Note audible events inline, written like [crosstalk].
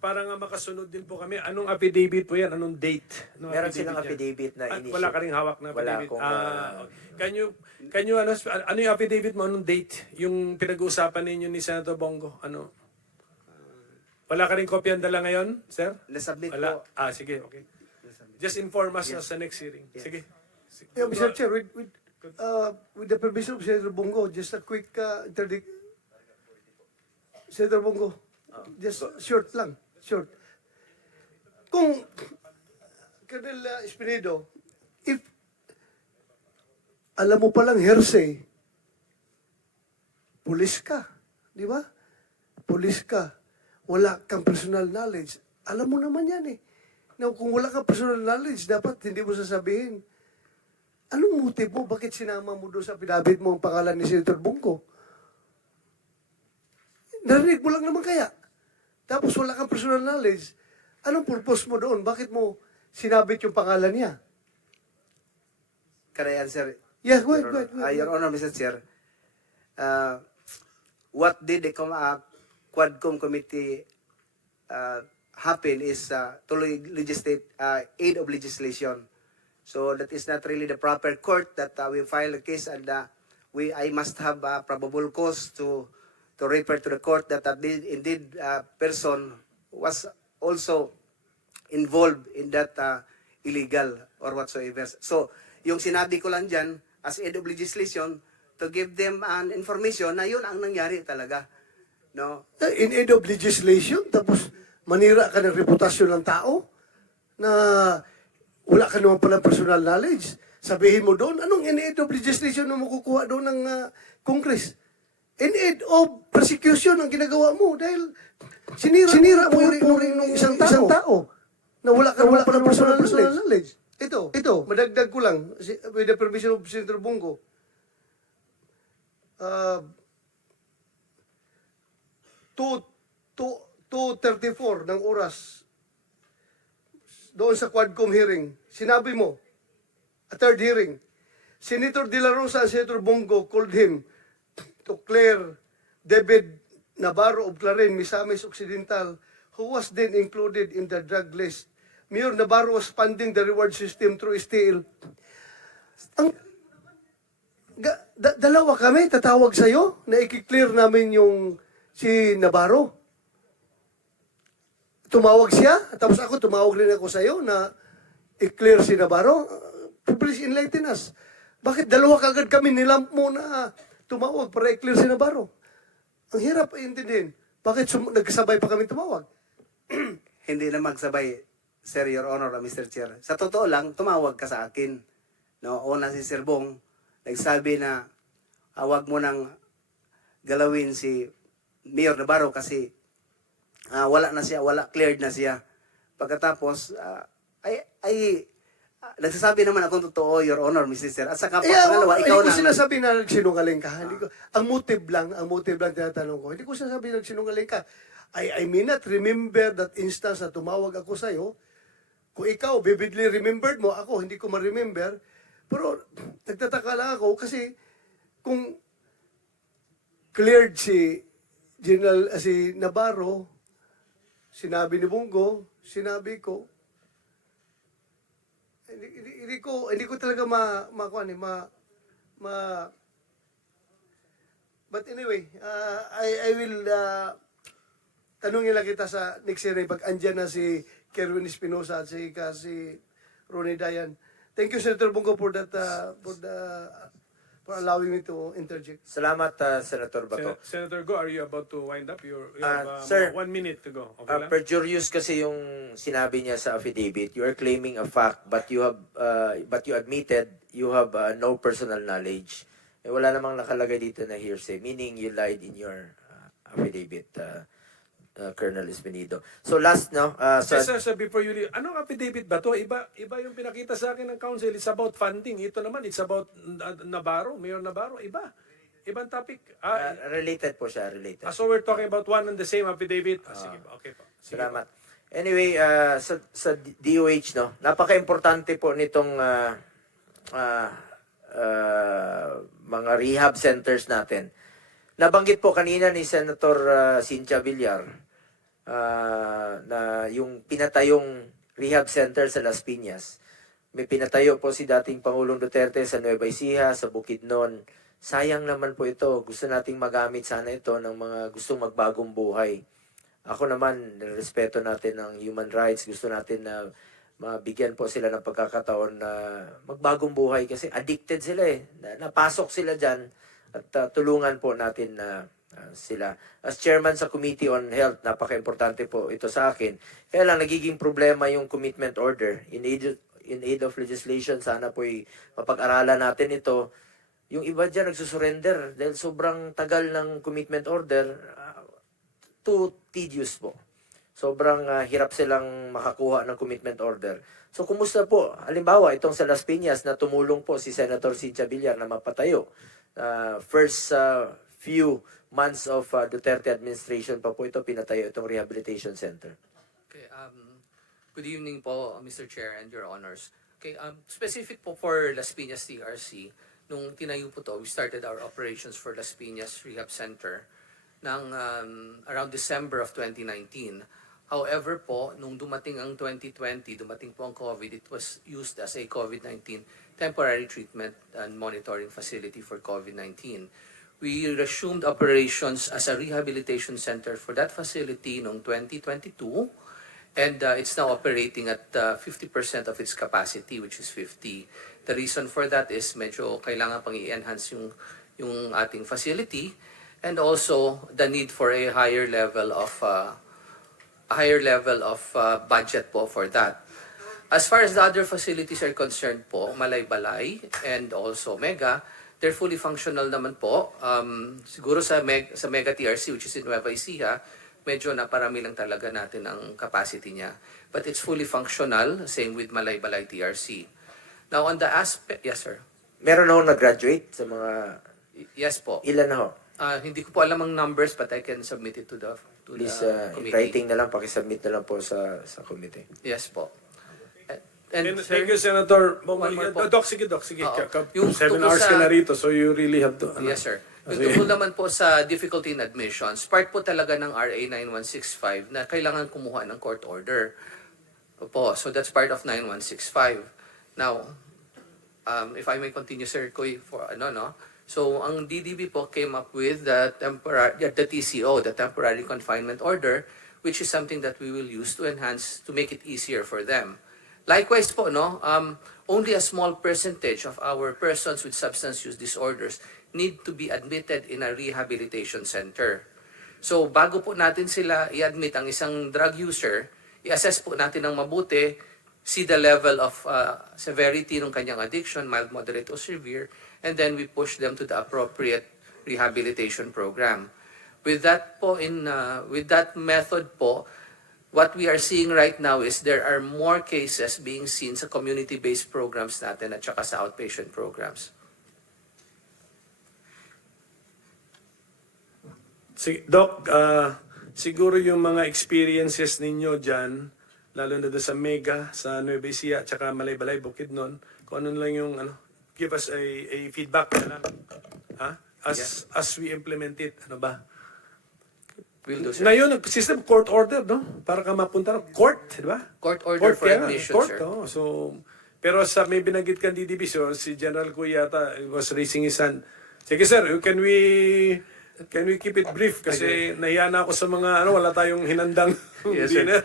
para nga makasunod din po kami, anong affidavit po yan? Anong date? Anong Meron silang yan? affidavit na Ah, initial. wala ka rin hawak na Wala affidavit? akong, ah, ah, can you, can you, ano, ano yung affidavit mo? Anong date? Yung pinag-uusapan ninyo ni Senator Bongo? Ano? Wala ka rin kopya ang dala ngayon, sir? Nasubmit Wala. po. Ah, sige, okay. Just inform us sa next hearing. Sige. Sige. Yeah, Mr. Chair, with, with, uh, with the permission of Senator Bongo, just a quick uh, interdict. Senator Bongo, just short lang, short. Kung, Colonel uh, if alam mo palang hearsay, pulis ka, di ba? Pulis ka, wala kang personal knowledge. Alam mo naman yan eh. Now, kung wala kang personal knowledge, dapat hindi mo sasabihin. Anong motive mo? Bakit sinama mo doon sa pinabit mo ang pangalan ni Senator Bunko? Narinig mo lang naman kaya. Tapos wala kang personal knowledge. Anong purpose mo doon? Bakit mo sinabit yung pangalan niya? Can I answer? Yeah, go ahead, go ahead. Go? Uh, ahead. Your Honor, Mr. Chair, uh, what did the uh, Quadcom committee uh, happen is uh, to leg- legislate uh, aid of legislation. So that is not really the proper court that uh, we file a case and uh, we I must have uh, probable cause to to refer to the court that did, indeed uh, person was also involved in that uh, illegal or whatsoever. So, yung sinabi ko lang dyan, as of legislation, to give them an information na yun ang nangyari talaga. No? Eh, In aid legislation, tapos manira ka ng reputasyon ng tao na wala ka naman pala personal knowledge. Sabihin mo doon, anong in legislation na makukuha doon ng uh, Congress? In aid of persecution ang ginagawa mo dahil sinira, sinira mo yung puri ng isang tao, isang tao na wala ka wala pala personal, personal knowledge. Ito, ito, madagdag ko lang with the permission of Senator Bongo. Uh, 2, 2.34 ng oras doon sa Quadcom hearing, sinabi mo, a third hearing, Senator De La Rosa and Senator Bongo called him to clear David Navarro of Clarin, Misamis Occidental, who was then included in the drug list. Mayor Navarro was funding the reward system through STL. Ang ga- da- dalawa kami tatawag sa'yo na i-clear namin yung si Navarro. Tumawag siya, tapos ako tumawag rin ako sa'yo na i-clear si Navarro. Please enlighten us. Bakit dalawa kagad kami nilamp mo na tumawag para i-clear si Navarro? Ang hirap intindihin. Bakit sum- nagkasabay pa kami tumawag? [clears throat] Hindi na magsabay, Sir, Your Honor, uh, Mr. Chair. Sa totoo lang, tumawag ka sa akin. No, una si Sir Bong, nagsabi na ah, wag mo nang galawin si Mayor Navarro kasi ah, wala na siya, wala cleared na siya. Pagkatapos, ah, ay, ay, ah, nagsasabi naman akong totoo, Your Honor, Mr. Chair. At saka, Eh, pangalawa, hindi ikaw ko na. sinasabi na nagsinungaling ka. Hindi ko, ang motive lang, ang motive lang tinatanong ko. Hindi ko sinasabi na nagsinungaling ka. I, I may not remember that instance na tumawag ako sa'yo. Kung ikaw, vividly remembered mo, ako, hindi ko ma-remember. Pero, nagtataka lang ako kasi kung cleared si General, ah, si Navarro, sinabi ni Bungo, sinabi ko, hindi, hindi, hindi ko hindi ko talaga ma ma eh, ma ma But anyway, uh, I I will uh, tanungin lang kita sa next year pag andyan na si Kerwin Espinosa at si ka si Ronnie Dayan. Thank you Senator Bungo for that uh, for the for allowing me to interject. Salamat, uh, Senator Bato. Sen- Senator Go, are you about to wind up? You're, you Ah, have uh, sir. one minute to go. Okay Uh, lang? perjurious kasi yung sinabi niya sa affidavit. You are claiming a fact but you have uh, but you admitted you have uh, no personal knowledge. Eh, wala namang nakalagay dito na hearsay, meaning you lied in your uh, affidavit, uh, uh, Colonel Espinido. So last, no, uh, Sir, sa, sir, sir, before you leave, anong affidavit ba to? Iba, iba yung pinakita sa akin ng council. It's about funding. Ito naman, it's about uh, Navarro, Mayor Navarro. Iba. Ibang topic. Ah, uh, related po siya, related. ah, so we're talking about one and the same affidavit. Ah, sige po, okay po. Sige Salamat. Anyway, uh, sa, sa DOH, no, napaka-importante po nitong uh, uh, uh, mga rehab centers natin. Nabanggit po kanina ni Senator uh, Cynthia Villar uh, na yung pinatayong rehab center sa Las Piñas. May pinatayo po si dating Pangulong Duterte sa Nueva Ecija, sa Bukidnon. Sayang naman po ito. Gusto nating magamit sana ito ng mga gustong magbagong buhay. Ako naman, respeto natin ang human rights. Gusto natin na mabigyan po sila ng pagkakataon na magbagong buhay kasi addicted sila eh. Na- Napasok sila dyan at uh, tulungan po natin na uh, sila. As chairman sa Committee on Health, napaka-importante po ito sa akin. Kaya lang nagiging problema yung commitment order. In aid, in aid of legislation, sana po'y mapag-aralan natin ito. Yung iba dyan nagsusurrender dahil sobrang tagal ng commitment order, uh, too tedious po. Sobrang ah, hirap silang makakuha ng commitment order. So, kumusta po? Halimbawa, itong sa Las Piñas na tumulong po si Senator Cynthia Villar na mapatayo. Ah, first ah, few months of ah, Duterte administration pa po ito pinatayo itong rehabilitation center. Okay, um, good evening po, Mr. Chair and Your Honors. Okay, um, specific po for Las Piñas TRC, nung tinayo po to, we started our operations for Las Piñas Rehab Center ng um, around December of 2019. However po, nung dumating ang 2020, dumating po ang COVID, it was used as a COVID-19 temporary treatment and monitoring facility for COVID-19. We resumed operations as a rehabilitation center for that facility noong 2022 and uh, it's now operating at uh, 50% of its capacity which is 50. The reason for that is medyo kailangan pang i-enhance yung yung ating facility and also the need for a higher level of uh, higher level of uh, budget po for that. As far as the other facilities are concerned po, Malay-Balay and also Mega, they're fully functional naman po. Um, siguro sa, Meg, sa Mega TRC, which is in Nueva Ecija, medyo naparami lang talaga natin ang capacity niya. But it's fully functional, same with Malay-Balay TRC. Now on the aspect, yes sir. Meron na ho nag-graduate sa mga, Yes po. ilan na ho? Ah, hindi ko po alam ang numbers but I can submit it to the to Please, the uh, committee. writing na lang, pakisubmit na lang po sa, sa committee. Yes po. And, And sir, thank you, Senator. One more po. Doc, sige, Doc, sige. Oo. Ka- Yung Seven tungkol hours sa- ka na rito, so you really have to... ano. Yes, sir. Yung Sige. tungkol naman po sa difficulty in admissions, part po talaga ng RA 9165 na kailangan kumuha ng court order. Po, so that's part of 9165. Now, um, if I may continue, Sir Koy, for ano, no? So, ang DDB po came up with the temporary, the TCO, the temporary confinement order, which is something that we will use to enhance, to make it easier for them. Likewise po, no, um, only a small percentage of our persons with substance use disorders need to be admitted in a rehabilitation center. So, bago po natin sila i-admit ang isang drug user, i-assess po natin ng mabuti, see the level of uh, severity ng kanyang addiction, mild, moderate, o severe, and then we push them to the appropriate rehabilitation program. With that po in uh, with that method po, what we are seeing right now is there are more cases being seen sa community-based programs natin at saka sa outpatient programs. Sige, Doc, ah, siguro yung mga experiences ninyo dyan, lalo na doon sa Mega, sa Nueva Ecija, at saka Malaybalay, Bukidnon, kung ano lang yung, ano, give us a, a feedback na lang. Ha? As, as we implement it, ano ba? We'll do, sir. Ngayon, system court order, no? Para ka mapunta ng court, di ba? Court order for kaya admission, court, sir. oh. So, pero sa may binanggit kang DDB, so, si General Kuya yata was raising his hand. Sige sir, can we can we keep it brief? Kasi nahiya na ako sa mga, ano, wala tayong hinandang Yes, dinner.